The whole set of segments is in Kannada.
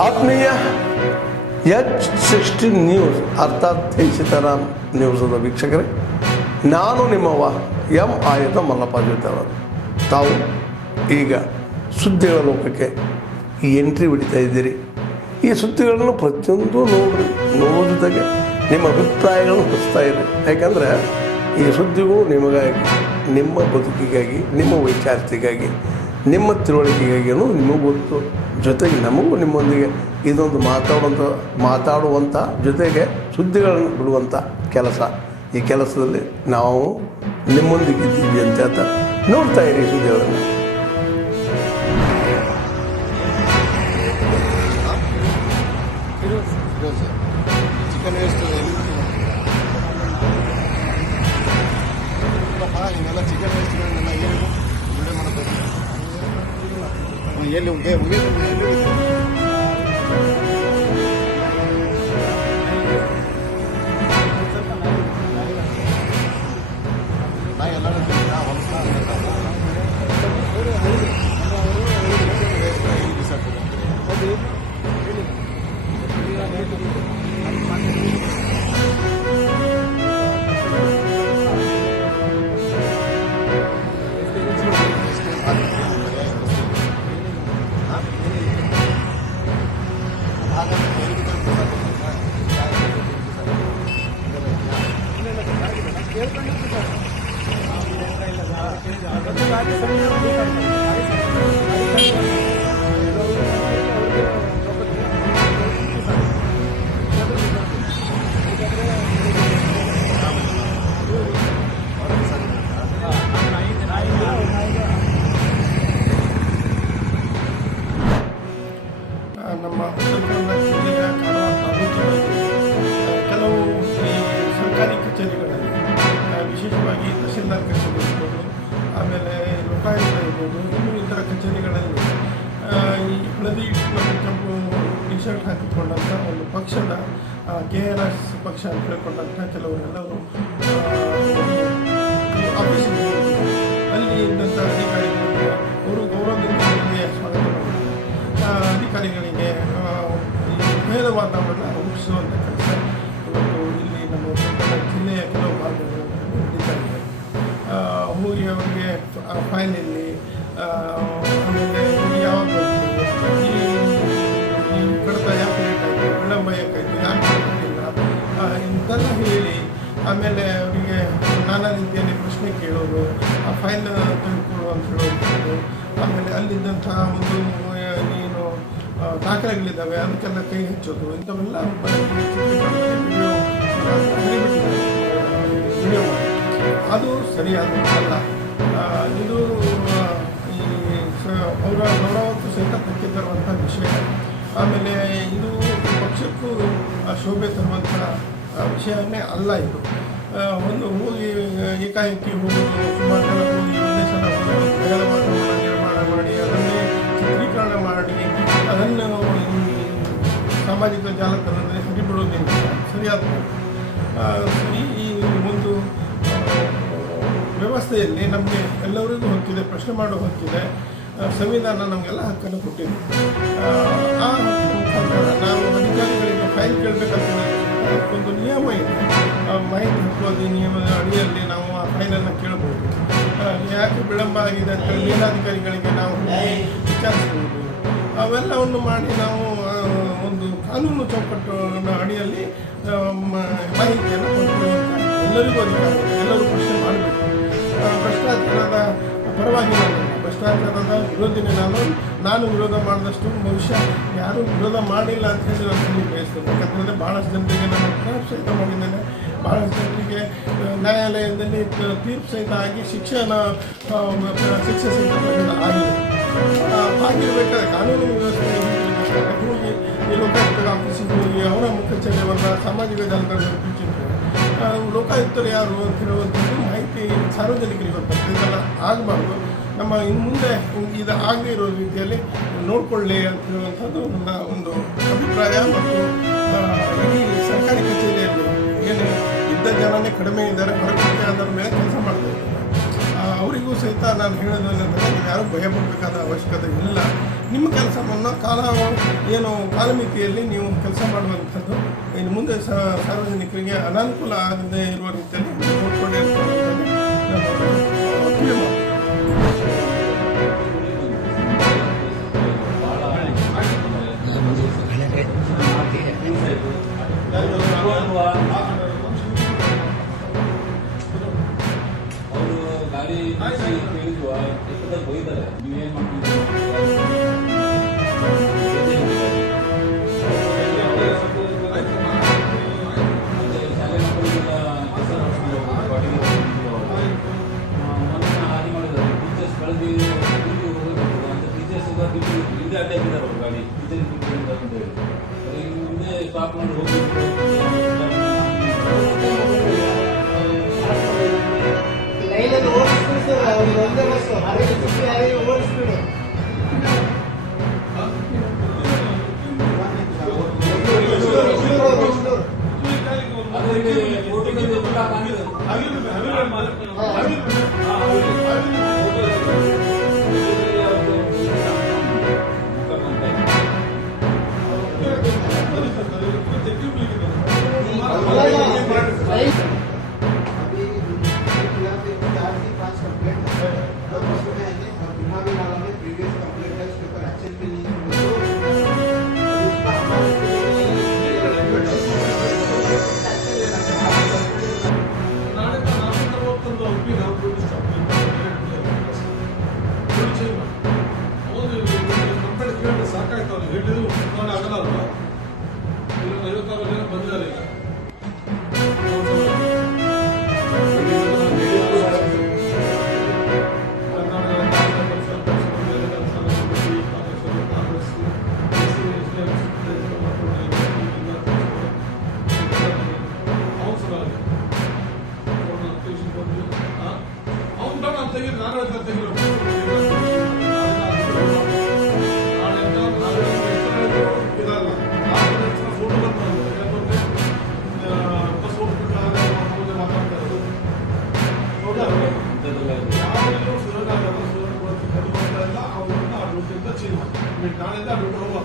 ಆತ್ಮೀಯ H16 ನ್ಯೂಸ್ ಅರ್ಥಾತ್ ಸೀತಾರಾಮ್ ನ್ಯೂಸದ ವೀಕ್ಷಕರೇ, ನಾನು ನಿಮ್ಮವ ಆಯತ ಮಲ್ಲಪ್ಪ ಜೊತೆವರು. ತಾವು ಈಗ ಸುದ್ದಿಗಳ ಲೋಕಕ್ಕೆ ಎಂಟ್ರಿ ಹೊಡಿತಾ ಇದ್ದೀರಿ. ಈ ಸುದ್ದಿಗಳನ್ನು ಪ್ರತಿಯೊಂದು ನೋಡೋ ಜೊತೆಗೆ ನಿಮ್ಮ ಅಭಿಪ್ರಾಯಗಳನ್ನು ಹೊಸ್ತಾ ಇರಿ. ಯಾಕಂದರೆ ಈ ಸುದ್ದಿಗಳು ನಿಮಗಾಗಿ, ನಿಮ್ಮ ಬದುಕಿಗಾಗಿ, ನಿಮ್ಮ ವೈಚಾರಿಕೆಗಾಗಿ, ನಿಮ್ಮ ತಿಳುವಳಿಕೆಗಾಗಿಯೂ ನಿಮಗೂ ಗೊತ್ತು. ಜೊತೆಗೆ ನಮಗೂ ನಿಮ್ಮೊಂದಿಗೆ ಇದೊಂದು ಮಾತಾಡುವಂಥ ಜೊತೆಗೆ ಸುದ್ದಿಗಳನ್ನು ಬಿಡುವಂಥ ಕೆಲಸ. ಈ ಕೆಲಸದಲ್ಲಿ ನಾವು ನಿಮ್ಮೊಂದಿಗೆ ಇದ್ದೀವಿ ಅಂತ ಹೇಳ್ತಾ ನೋಡ್ತಾ ಇರಿ ಸುದ್ದಿಗಳನ್ನು. ನಮ್ಮ ಜಿಲ್ಲೆಯ ಕೆಲವು ಈ ಸರ್ಕಾರಿ ಕಚೇರಿಗಳಲ್ಲಿ ವಿಶೇಷವಾಗಿ ತಹಸೀಲ್ದಾರ್ ಕಚೇರಿ ಇರ್ಬೋದು, ಆಮೇಲೆ ಲೋಕಾಯುಕ್ತ ಇರ್ಬೋದು, ಇನ್ನೂ ಇತರ ಕಚೇರಿಗಳಲ್ಲಿ ಈ ಹಳದಿ ಮತ್ತು ಕೆಂಪು ಟಿ ಶರ್ಟ್ ಹಾಕಿಕೊಂಡಂಥ ಒಂದು ಪಕ್ಷದ KRS ಪಕ್ಷ ಅಂತ ಹೇಳ್ಕೊಂಡಂಥ ಕೆಲವರೆಲ್ಲರೂ ಆಫೀಸಿಗೆ ಅಲ್ಲಿ ಇದ್ದಂಥ ಅಧಿಕಾರಿಗಳಿಗೆ ಅವರು ಗೌರವದಿಂದ ಸ್ವಾಗತ ಮಾಡಿದ್ದಾರೆ. ಅಧಿಕಾರಿಗಳಿಗೆ ಭೇದ ವಾತಾವರಣ ರೂಪಿಸುವಂಥ ಕೆಲಸ ಇವತ್ತು ಇಲ್ಲಿ ನಮ್ಮ ಜಿಲ್ಲೆಯ ಕೆಲವು ಭಾಗಗಳಲ್ಲಿ ನಡೀತಾ ಇದೆ. ಹೋಗಿ ಅವರಿಗೆ ಫೈನಲ್ಲಿ ಆಮೇಲೆ ಯಾವಾಗ ಈ ಕಡತ ಯಾಕೆ ಲೇಟ್ ಆಯಿತು, ವಿಳಂಬ ಯಾಕಾಯಿತು, ಯಾಕೆ ಕೊಟ್ಟಿಲ್ಲ ಇಂತೆಲ್ಲ ಹೇಳಿ ಆಮೇಲೆ ಅವರಿಗೆ ನಾನಾ ರೀತಿಯಲ್ಲಿ ಪ್ರಶ್ನೆ ಕೇಳೋದು, ಆ ಫೈಲ್ ತೆಗೆದುಕೊಳ್ಳು ಅಂತ ಹೇಳೋದು, ಆಮೇಲೆ ಅಲ್ಲಿದ್ದಂಥ ಒಂದು ಏನು ದಾಖಲೆಗಳಿದ್ದಾವೆ ಅದಕ್ಕೆಲ್ಲ ಕೈ ಹಚ್ಚೋದು, ಇಂಥವೆಲ್ಲ ವಿಡಿಯೋ ಅದು ಸರಿಯಾದ ಇದು ಈ ಅವರ ಗೌರವಕ್ಕೂ ಸಹಿತ ಧಕ್ಕೆ ತರುವಂಥ ವಿಷಯ. ಆಮೇಲೆ ಇದು ಪಕ್ಷಕ್ಕೂ ಶೋಭೆ ತರುವಂಥ ವಿಷಯವನ್ನೇ ಅಲ್ಲ. ಇದು ಒಂದು ಹೋಗಿ ಏಕಾಏಕಿ ಹೋಗೋದು, ಸುಮಾರು ಜನ ಹೋಗಿ ಒಂದೇ ಸಲ ನಗರ ವಾತಾವರಣ ನಿರ್ಮಾಣ ಮಾಡಿ ಅದನ್ನೇ ಚಿತ್ರೀಕರಣ ಮಾಡಿ ಅದನ್ನು ಸಾಮಾಜಿಕ ಜಾಲತಾಣದಲ್ಲಿ ಹರಿಬಿಡೋದ್ರಿಂದ ಸರಿಯಾದ ಈ ಒಂದು ವ್ಯವಸ್ಥೆಯಲ್ಲಿ ನಮಗೆ ಎಲ್ಲರಿಗೂ ಹಕ್ಕಿದೆ, ಪ್ರಶ್ನೆ ಮಾಡೋ ಹಕ್ಕಿದೆ. ಸಂವಿಧಾನ ನಮಗೆಲ್ಲ ಹಕ್ಕನ್ನು ಕೊಟ್ಟಿದೆ. ಆ ಹಕ್ಕಿನ ಮುಖಾಂತರ ನಾವು ಅಧಿಕಾರಿಗಳಿಗೆ ಫೈಲ್ ಕೇಳಬೇಕಂತ ಒಂದು ನಿಯಮ ಇದೆ. ಮಾಹಿತಿ ಹಕ್ಕು ನಿಯಮದ ಅಡಿಯಲ್ಲಿ ನಾವು ಆ ಫೈಲನ್ನು ಕೇಳಬಹುದು. ಯಾಕೆ ವಿಳಂಬ ಆಗಿದೆ ಅಂತ ಮೇಲಾಧಿಕಾರಿಗಳಿಗೆ ನಾವು ವಿಚಾರಿಸಬಹುದು. ಅವೆಲ್ಲವನ್ನು ಮಾಡಿ ನಾವು ಒಂದು ಕಾನೂನು ಚೌಕಟ್ಟಿನ ಅಡಿಯಲ್ಲಿ ಮಾಹಿತಿಯನ್ನು ಕೊಡುವಂಥ ಎಲ್ಲರಿಗೂ ಅಧಿಕಾರ, ಎಲ್ಲರೂ ಪ್ರಶ್ನೆ ಮಾಡಬೇಕು. ಭ್ರಷ್ಟಾಚಾರದ ಪರವಾಗಿ ಭ್ರಷ್ಟಾಚಾರದ ವಿರೋಧಿನೇ ನಾನು ವಿರೋಧ ಮಾಡಿದಷ್ಟು ಬಹುಶಃ ಯಾರೂ ವಿರೋಧ ಮಾಡಿಲ್ಲ ಅಂತ ಹೇಳಿ ನಾನು ಹೇಳಿ ಬಯಸ್ತೇನೆ. ಯಾಕಂತಂದರೆ ಭಾಳಷ್ಟು ಜನರಿಗೆ ನಾನು ಸಹಿತ ಮಾಡಿದ್ದೇನೆ, ಭಾಳಷ್ಟು ಜನರಿಗೆ ನ್ಯಾಯಾಲಯದಲ್ಲಿ ತೀರ್ಪು ಸಹಿತ ಆಗಿ ಶಿಕ್ಷೆ ಸಹಿತ ಆಗಿದೆ. ಹಾಗಿರಬೇಕಾದ್ರೆ ಕಾನೂನು ವ್ಯವಸ್ಥೆ ಹೋಗಿ ಈ ಲೋಕಾಯುಕ್ತರ ಆಫೀಸಿಗೆ ಹೋಗಿ ಅವರ ಮುಖಚರ್ಯವನ್ನು ಸಾಮಾಜಿಕ ಜಾಲತಾಣದಲ್ಲಿ ಬಿಚ್ಚಿದ್ರೆ ಲೋಕಾಯುಕ್ತರು ಯಾರು ಅಂತ ಹೇಳುವಂಥದ್ದು ಮಾಹಿತಿ ಸಾರ್ವಜನಿಕರಿಗೆ ಗೊತ್ತಾಗ್ತದೆ. ಇದೆಲ್ಲ ಆಗಬಾರ್ದು. ನಮ್ಮ ಇನ್ನು ಮುಂದೆ ಇದು ಆಗದೇ ಇರೋ ರೀತಿಯಲ್ಲಿ ನೋಡಿಕೊಳ್ಳಿ ಅಂತ ಹೇಳುವಂಥದ್ದು ನನ್ನ ಒಂದು ಅಭಿಪ್ರಾಯ. ಮತ್ತು ಇಡೀ ಸರ್ಕಾರಿ ಕಚೇರಿಯಲ್ಲಿ ಏನು ಇದ್ದ ಜನನೇ ಕಡಿಮೆ ಇದ್ದಾರೆ, ಹೊರಗೆ ಅದರ ಮೇಲೆ ಕೆಲಸ ಮಾಡ್ತಾ ಇದ್ದಾರೆ. ಅವರಿಗೂ ಸಹಿತ ನಾನು ಹೇಳೋದೇನೆಂದರೆ, ನೀವು ಯಾರೂ ಭಯ ಪಡಬೇಕಾದ ಅವಶ್ಯಕತೆ ಇಲ್ಲ. ನಿಮ್ಮ ಕೆಲಸವನ್ನು ಏನು ಕಾಲಮಿತಿಯಲ್ಲಿ ನೀವು ಕೆಲಸ ಮಾಡುವಂಥದ್ದು ಇನ್ನು ಮುಂದೆ ಸಾರ್ವಜನಿಕರಿಗೆ ಅನಾನುಕೂಲ ಆಗದೇ ಇರುವ ರೀತಿಯಲ್ಲಿ ನೋಡ್ಕೊಂಡು ಇರ್ತಕ್ಕಂಥದ್ದು ನಾನು ತಿಳಿಯ ಮಾಡ್ತೀನಿ. ಅವರು ಗಾಡಿ ಕೇಳಿದ್ವ ಎಷ್ಟೊತ್ತಲ್ಲಿ ಹೋಗಿದ್ದಾರೆ ನೀವೇನು ಮಾಡ್ತೀವಿ ಶಾಲೆ ಮಕ್ಕಳಿಗೆಲ್ಲ ಕೆಲಸ ಮಾಡಿಸ್ಕೊಂಡು ಬಾಡಿಗೆ ಮೊನ್ನೆ ಹಾಗೆ ಮಾಡಿದ್ದಾರೆ ಟೀಚರ್ಸ್ ಬೆಳೆದು ಹೋಗಬೇಕು ಅಂತ ಟೀಚರ್ಸ್ ಹಿಂದೆ ಅಡ್ಡ ಆಗಿದ್ದಾರೆ ಅವರು ಗಾಡಿ ಟೀಚರ್ ಅಂತ ಹೇಳಿ ಹಿಂದೆ ಸ್ಟಾಪ್ ಮಾಡಿ ಹೋಗ್ಬೇಕು ಲೈನಲ್ಲಿ ಓಡಿಸ್ಬಿಡು ಸರ್, ಅವ್ರಿಗೆ ಒಂದೇ ಬಸ್ಸು ಓಡಿಸ್ಬಿಡು. ಸಾಕಾಯ್ತು ಅವ್ರು ಹೇಳಿದ್ರು ಆಗಲ್ಲ ಅಲ್ವಾ ಇಲ್ಲೊಂದು 56 ಜನ ಬಂದಿದ್ದಾರೆ ಈಗ ಅವ್ನು ತೆಗಿರು ನಾನು ತೆಗಿರು ನಾಳೆಯಿಂದ ಬಿಟ್ಟು ಹೋಗುವ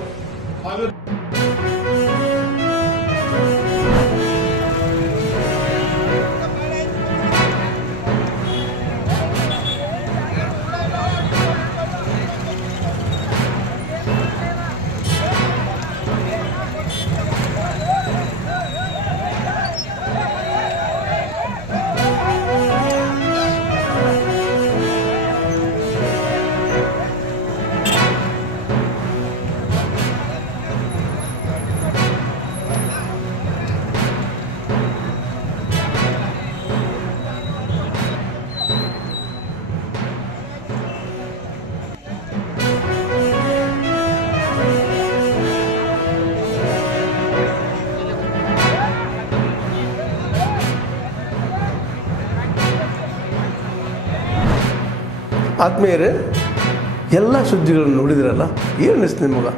ಆತ್ಮೀಯರೇ, ಎಲ್ಲ ಸುದ್ದಿಗಳನ್ನು ನೋಡಿದ್ರಲ್ಲ, ಏನು ಅನಿಸ್ತು ನಿಮಗೆ?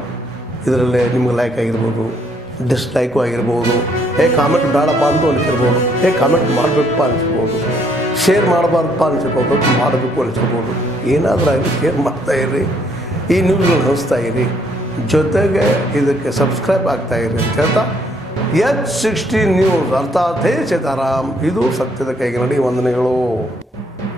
ಇದರಲ್ಲೇ ನಿಮ್ಗೆ ಲೈಕ್ ಆಗಿರ್ಬೋದು, ಡಿಸ್ಲೈಕು ಆಗಿರ್ಬೋದು, ಕಾಮೆಂಟ್ ಬೇಡಪ್ಪ ಅಂತ ಅನಿಸಿರ್ಬೋದು, ಕಾಮೆಂಟ್ ಮಾಡಬೇಕಪ್ಪ ಅನಿಸ್ಬೋದು, ಶೇರ್ ಮಾಡಬಾರ್ದಪ್ಪ ಅನಿಸಿರ್ಬೋದು, ಮಾಡಬೇಕು ಅನಿಸಿರ್ಬೋದು. ಏನಾದರೂ ಆಗಲಿ ಶೇರ್ ಮಾಡ್ತಾಯಿರಿ, ಈ ನ್ಯೂಸ್ಗಳು ಹಂಚ್ತಾ ಇರಿ, ಜೊತೆಗೆ ಇದಕ್ಕೆ ಸಬ್ಸ್ಕ್ರೈಬ್ ಆಗ್ತಾಯಿರಿ ಅಂತ ಹೇಳ್ತಾ H16 ನ್ಯೂಸ್ ಅರ್ಥಾತ್ ಹೇ ಸೀತಾರಾಮ್, ಇದು ಸತ್ಯದ ಕೈಗೆ ನಡಿ. ವಂದನೆಗಳು.